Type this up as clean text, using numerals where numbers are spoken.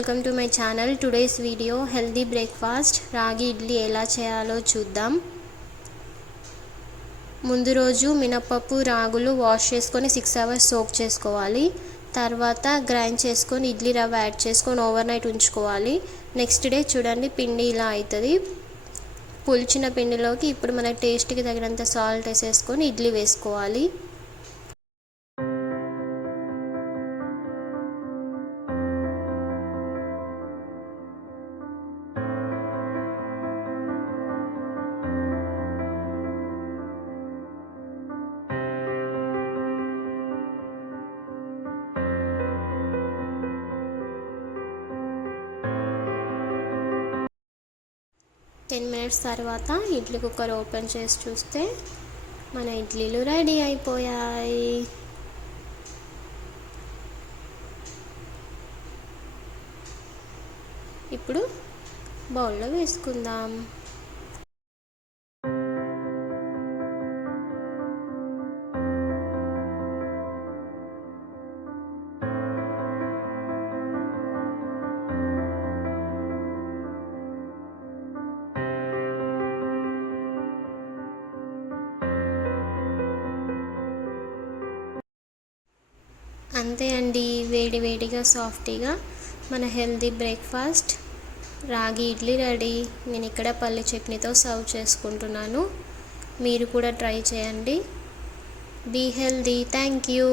Welcome to my channel. Today's video healthy breakfast రాగి ఇడ్లీ ఎలా చేయాలో చూద్దాం. ముందు రోజు మినపప్పు రాగులు వాష్ చేసుకొని 6 అవర్స్ సోక్ చేసుకోవాలి. తర్వాత గ్రైండ్ చేసుకొని ఇడ్లీ రవ్వ యాడ్ చేసుకొని ఓవర్ నైట్ ఉంచుకోవాలి. నెక్స్ట్ డే చూడండి పిండి ఇలా అవుతుంది. పులిచిన పిండిలోకి ఇప్పుడు మన టేస్ట్కి తగినంత సాల్ట్ వేసేసుకొని ఇడ్లీ వేసుకోవాలి. టెన్ మినిట్స్ తర్వాత ఇడ్లీ కుక్కర్ ఓపెన్ చేసి చూస్తే మన ఇడ్లీలు రెడీ అయిపోయాయి. ఇప్పుడు బౌల్లో వేసుకుందాం. అంతే అండి, వేడి వేడిగా సాఫ్టీగా మన హెల్దీ బ్రేక్ఫాస్ట్ రాగి ఇడ్లీ రెడీ. నేను ఇక్కడ పల్లి చట్నీతో సర్వ్ చేసుకుంటున్నాను. మీరు కూడా ట్రై చేయండి. Be healthy. Thank you.